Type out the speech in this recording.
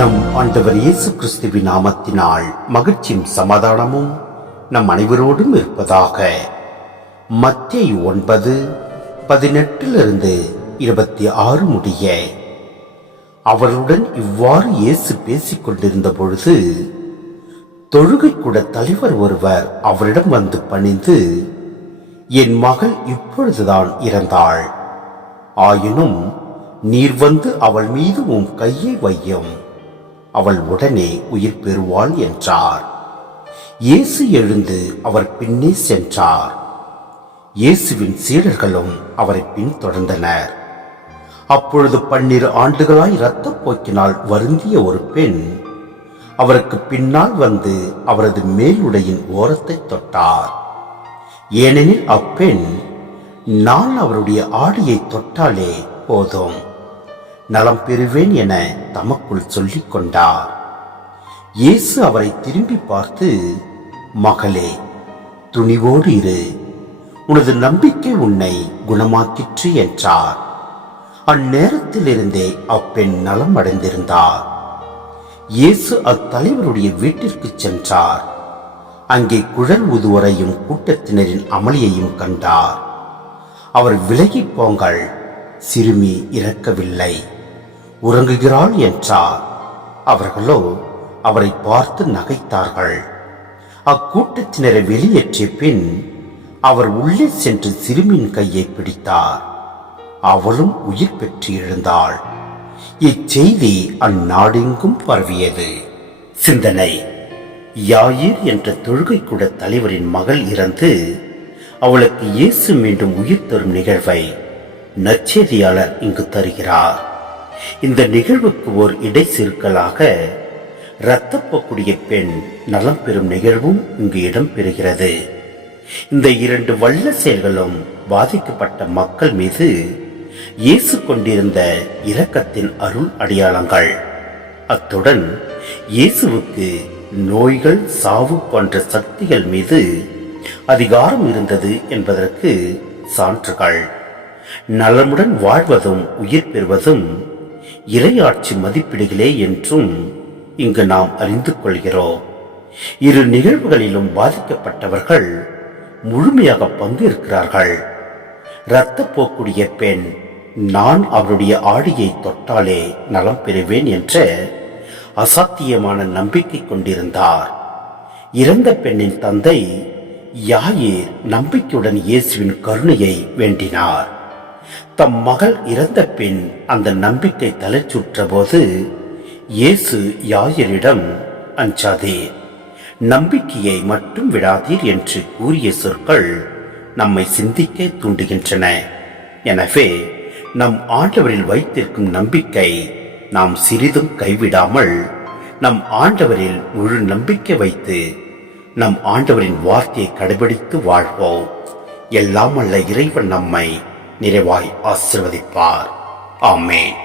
நம் ஆண்டவர் இயேசு கிறிஸ்துவின் நாமத்தினால் மகிழ்ச்சியும் சமாதானமும் நம் அனைவரோடும் இருப்பதாக. மத்தேயு 9:18-26 முடிய. அவருடன் இவ்வாறு இயேசு பேசிக் கொண்டிருந்த பொழுது தொழுகைக்கூட தலைவர் ஒருவர் அவரிடம் வந்து பணிந்து, என் மகள் இப்பொழுதுதான் இறந்தாள். ஆயினும் நீர் வந்து அவள் மீது உன் கையை வையும், அவள் உடனே உயிர் பெறுவாள் என்றார். இயேசு எழுந்து அவர் பின்னே சென்றார். இயேசுவின் சீடர்களும் அவரை பின்தொடர்ந்தனர். அப்பொழுது 12 ஆண்டுகளாய் இரத்தப்போக்கினால் வருந்திய ஒரு பெண் அவருக்கு பின்னால் வந்து அவரது மேலுடையின் ஓரத்தை தொட்டார். ஏனெனில் அப்பெண், நான் அவருடைய ஆடையை தொட்டாலே போதும், நலம் பெறுவேன் என தமக்குள் சொல்லிக் கொண்டார். இயேசு அவரை திரும்பி பார்த்து, மகளே, துணிவோடு இரு, உனது நம்பிக்கை உன்னை குணமாக்கிற்று என்றார். அந்நேரத்திலிருந்தே அப்பெண் நலம் அடைந்திருந்தார். இயேசு அத்தலைவருடைய வீட்டிற்கு சென்றார். அங்கே குழல் ஊதுவோரையும் கூட்டத்தினரின் அமளியையும் கண்டார். அவர் விலகி போங்கள், சிறுமி இறக்கவில்லை, உறங்குகிறாள் என்றார். அவர்களோ அவரை பார்த்து நகைத்தார்கள். அக்கூட்டத்தினரை வெளியேற்றிய பின் அவர் உள்ளே சென்று சிறுமியின் கையை பிடித்தார். அவளும் உயிர் பெற்று எழுந்தாள். இச்செய்தி அந்நாடெங்கும் பரவியது. சிந்தனை: யாயிர் என்ற தொழுகைக்கூட தலைவரின் மகள் இறந்து அவளுக்கு இயேசு மீண்டும் உயிர் தரும் நிகழ்வை நற்செய்தியாளர் இங்கு தருகிறார். இந்த நிகழ்வுக்கு ஓர் இடைச்சிருக்கலாக இரத்தப்போக்குடைய பெண் நலம் பெறும் நிகழ்வும் இங்கு இடம்பெறுகிறது. இந்த 2 வல்ல செயல்களும் பாதிக்கப்பட்ட மக்கள் மீது இயேசு கொண்டிருந்த இரக்கத்தின் அருள் அடையாளங்கள். அத்துடன் இயேசுவுக்கு நோய்கள், சாவு போன்ற சக்திகள் மீது அதிகாரம் இருந்தது என்பதற்கு சான்றுகள். நலமுடன் வாழ்வதும் உயிர் பெறுவதும் இறையாட்சி மதிப்பீடுகளே என்றும் இங்கு நாம் அறிந்து கொள்கிறோம். இரு நிகழ்வுகளிலும் பாதிக்கப்பட்டவர்கள் முழுமையாக பங்கேற்கிறார்கள். இரத்தப்போக்குடைய பெண், நான் அவருடைய ஆடையை தொட்டாலே நலம் பெறுவேன் என்ற அசாத்தியமான நம்பிக்கை கொண்டிருந்தார். இறந்த பெண்ணின் தந்தை யாயிர் நம்பிக்கையுடன் இயேசுவின் கருணையை வேண்டினார். தம் மகள் இறந்த பின் அந்த நம்பிக்கை தலைச்சுற்ற போது இயேசு யாயிரிடம், அஞ்சாதீர், நம்பிக்கையை மட்டும் விடாதீர் என்று கூறிய சொற்கள் நம்மை சிந்திக்க தூண்டுகின்றன. எனவே நம் ஆண்டவரில் வைத்திருக்கும் நம்பிக்கை நாம் சிறிதும் கைவிடாமல் நம் ஆண்டவரில் முழு நம்பிக்கை வைத்து நம் ஆண்டவரின் வார்த்தையை கடைபிடித்து வாழ்வோம். எல்லாம் அல்ல இறைவன் நம்மை நிறைவாய் ஆசீர்வதிப்பார். ஆமென்.